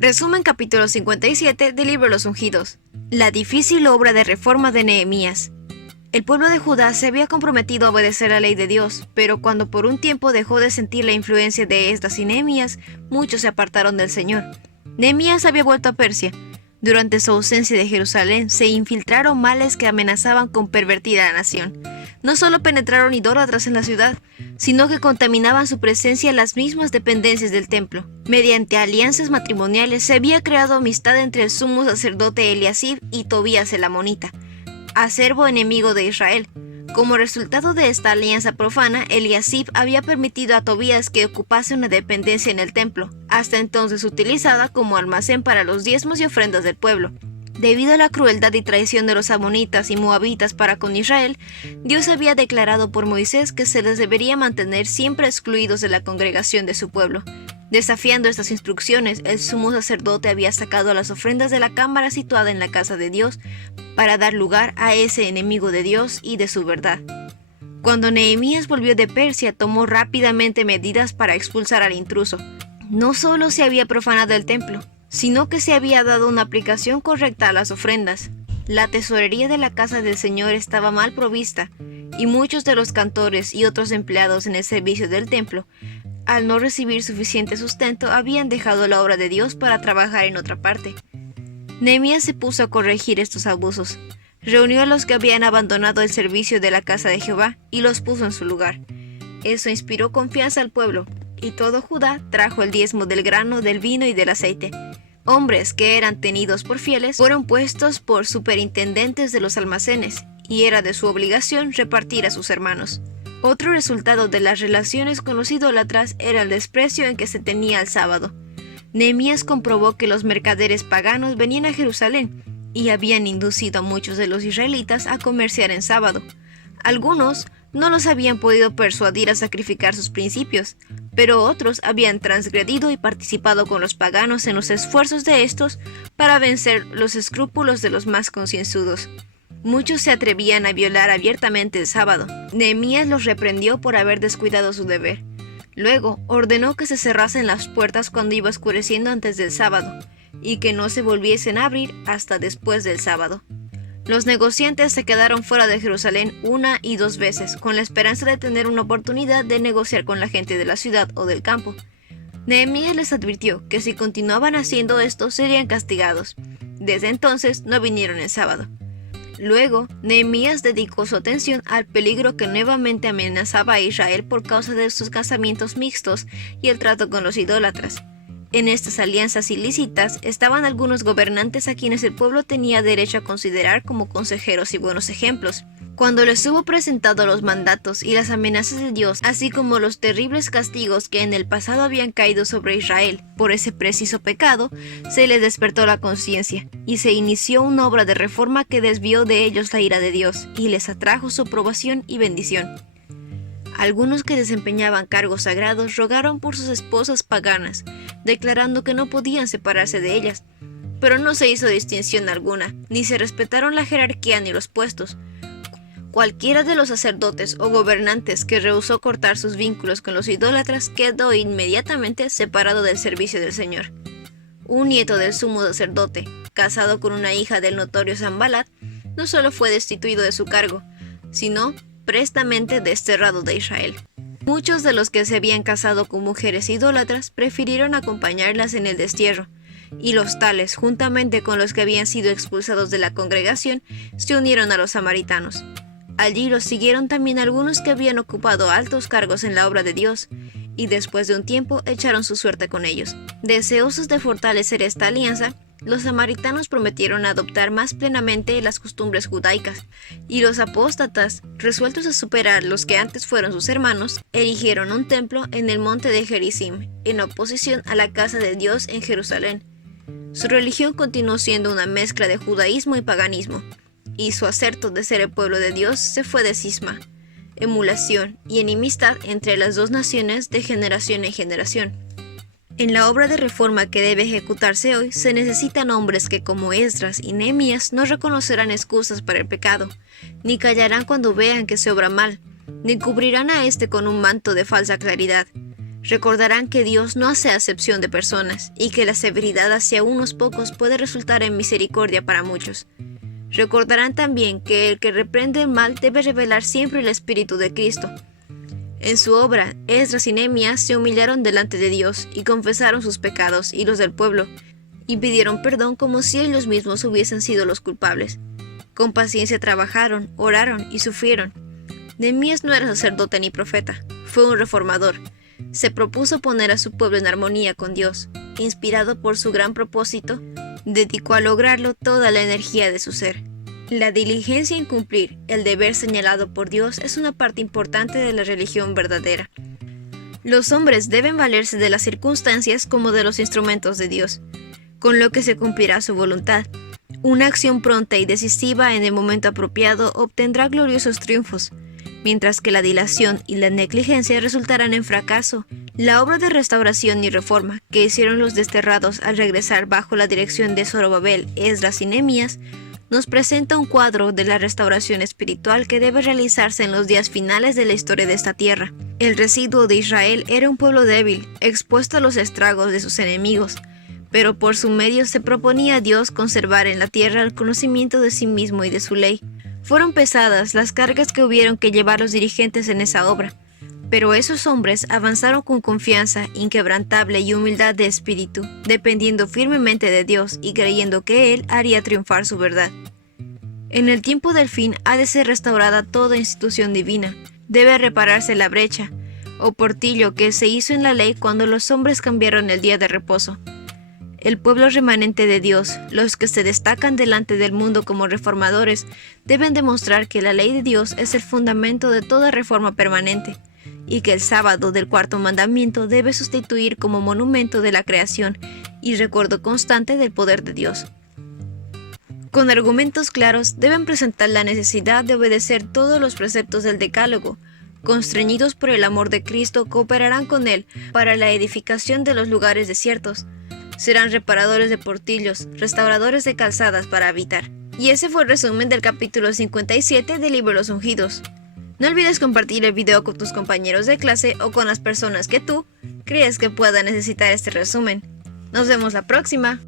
Resumen capítulo 57 del libro Los Ungidos. La difícil obra de reforma de Nehemías. El pueblo de Judá se había comprometido a obedecer la ley de Dios, pero cuando por un tiempo dejó de sentir la influencia de estas y Nehemías, muchos se apartaron del Señor. Nehemías había vuelto a Persia. Durante su ausencia de Jerusalén, se infiltraron males que amenazaban con pervertir a la nación. No solo penetraron idólatras en la ciudad, sino que contaminaban su presencia en las mismas dependencias del templo. Mediante alianzas matrimoniales se había creado amistad entre el sumo sacerdote Eliasib y Tobías el amonita, acerbo enemigo de Israel. Como resultado de esta alianza profana, Eliasib había permitido a Tobías que ocupase una dependencia en el templo, hasta entonces utilizada como almacén para los diezmos y ofrendas del pueblo. Debido a la crueldad y traición de los amonitas y moabitas para con Israel, Dios había declarado por Moisés que se les debería mantener siempre excluidos de la congregación de su pueblo. Desafiando estas instrucciones, el sumo sacerdote había sacado las ofrendas de la cámara situada en la casa de Dios para dar lugar a ese enemigo de Dios y de su verdad. Cuando Nehemías volvió de Persia, tomó rápidamente medidas para expulsar al intruso. No solo se había profanado el templo, sino que se había dado una aplicación correcta a las ofrendas. La tesorería de la casa del Señor estaba mal provista, y muchos de los cantores y otros empleados en el servicio del templo, al no recibir suficiente sustento, habían dejado la obra de Dios para trabajar en otra parte. Nehemías se puso a corregir estos abusos. Reunió a los que habían abandonado el servicio de la casa de Jehová y los puso en su lugar. Eso inspiró confianza al pueblo, y todo Judá trajo el diezmo del grano, del vino y del aceite. Hombres que eran tenidos por fieles fueron puestos por superintendentes de los almacenes, y era de su obligación repartir a sus hermanos. Otro resultado de las relaciones con los idólatras era el desprecio en que se tenía al sábado. Nehemías comprobó que los mercaderes paganos venían a Jerusalén y habían inducido a muchos de los israelitas a comerciar en sábado. Algunos no los habían podido persuadir a sacrificar sus principios, pero otros habían transgredido y participado con los paganos en los esfuerzos de estos para vencer los escrúpulos de los más concienzudos. Muchos se atrevían a violar abiertamente el sábado. Nehemías los reprendió por haber descuidado su deber. Luego ordenó que se cerrasen las puertas cuando iba oscureciendo antes del sábado, y que no se volviesen a abrir hasta después del sábado. Los negociantes se quedaron fuera de Jerusalén una y dos veces, con la esperanza de tener una oportunidad de negociar con la gente de la ciudad o del campo. Nehemías les advirtió que si continuaban haciendo esto serían castigados. Desde entonces no vinieron el sábado. Luego, Nehemías dedicó su atención al peligro que nuevamente amenazaba a Israel por causa de sus casamientos mixtos y el trato con los idólatras. En estas alianzas ilícitas estaban algunos gobernantes a quienes el pueblo tenía derecho a considerar como consejeros y buenos ejemplos. Cuando les hubo presentado los mandatos y las amenazas de Dios, así como los terribles castigos que en el pasado habían caído sobre Israel por ese preciso pecado, se les despertó la conciencia, y se inició una obra de reforma que desvió de ellos la ira de Dios, y les atrajo su aprobación y bendición. Algunos que desempeñaban cargos sagrados rogaron por sus esposas paganas, declarando que no podían separarse de ellas, pero no se hizo distinción alguna, ni se respetaron la jerarquía ni los puestos. Cualquiera de los sacerdotes o gobernantes que rehusó cortar sus vínculos con los idólatras quedó inmediatamente separado del servicio del Señor. Un nieto del sumo sacerdote, casado con una hija del notorio Sanbalat, no solo fue destituido de su cargo, sino prestamente desterrado de Israel. Muchos de los que se habían casado con mujeres idólatras prefirieron acompañarlas en el destierro, y los tales, juntamente con los que habían sido expulsados de la congregación, se unieron a los samaritanos. Allí los siguieron también algunos que habían ocupado altos cargos en la obra de Dios, y después de un tiempo echaron su suerte con ellos. Deseosos de fortalecer esta alianza, los samaritanos prometieron adoptar más plenamente las costumbres judaicas, y los apóstatas, resueltos a superar los que antes fueron sus hermanos, erigieron un templo en el monte de Gerizim, en oposición a la casa de Dios en Jerusalén. Su religión continuó siendo una mezcla de judaísmo y paganismo, y su acerto de ser el pueblo de Dios se fue de cisma, emulación y enemistad entre las dos naciones de generación en generación. En la obra de reforma que debe ejecutarse hoy, se necesitan hombres que, como Esdras y Nehemías, no reconocerán excusas para el pecado, ni callarán cuando vean que se obra mal, ni cubrirán a éste con un manto de falsa claridad. Recordarán que Dios no hace acepción de personas y que la severidad hacia unos pocos puede resultar en misericordia para muchos. Recordarán también que el que reprende el mal debe revelar siempre el Espíritu de Cristo. En su obra, Esdras y Nehemías se humillaron delante de Dios y confesaron sus pecados y los del pueblo, y pidieron perdón como si ellos mismos hubiesen sido los culpables. Con paciencia trabajaron, oraron y sufrieron. Nehemías no era sacerdote ni profeta, fue un reformador. Se propuso poner a su pueblo en armonía con Dios. Inspirado por su gran propósito, dedicó a lograrlo toda la energía de su ser. La diligencia en cumplir el deber señalado por Dios es una parte importante de la religión verdadera. Los hombres deben valerse de las circunstancias como de los instrumentos de Dios, con lo que se cumplirá su voluntad. Una acción pronta y decisiva en el momento apropiado obtendrá gloriosos triunfos, mientras que la dilación y la negligencia resultarán en fracaso. La obra de restauración y reforma que hicieron los desterrados al regresar bajo la dirección de Zorobabel, Esdras y Nehemías nos presenta un cuadro de la restauración espiritual que debe realizarse en los días finales de la historia de esta tierra. El residuo de Israel era un pueblo débil, expuesto a los estragos de sus enemigos, pero por su medio se proponía a Dios conservar en la tierra el conocimiento de sí mismo y de su ley. Fueron pesadas las cargas que hubieron que llevar los dirigentes en esa obra, pero esos hombres avanzaron con confianza inquebrantable y humildad de espíritu, dependiendo firmemente de Dios y creyendo que Él haría triunfar su verdad. En el tiempo del fin ha de ser restaurada toda institución divina, debe repararse la brecha, o portillo que se hizo en la ley cuando los hombres cambiaron el día de reposo. El pueblo remanente de Dios, los que se destacan delante del mundo como reformadores, deben demostrar que la ley de Dios es el fundamento de toda reforma permanente, y que el sábado del cuarto mandamiento debe sustituir como monumento de la creación y recuerdo constante del poder de Dios. Con argumentos claros deben presentar la necesidad de obedecer todos los preceptos del Decálogo. Constreñidos por el amor de Cristo, cooperarán con Él para la edificación de los lugares desiertos. Serán reparadores de portillos, restauradores de calzadas para habitar. Y ese fue el resumen del capítulo 57 del libro Los Ungidos. No olvides compartir el video con tus compañeros de clase o con las personas que tú crees que puedan necesitar este resumen. Nos vemos la próxima.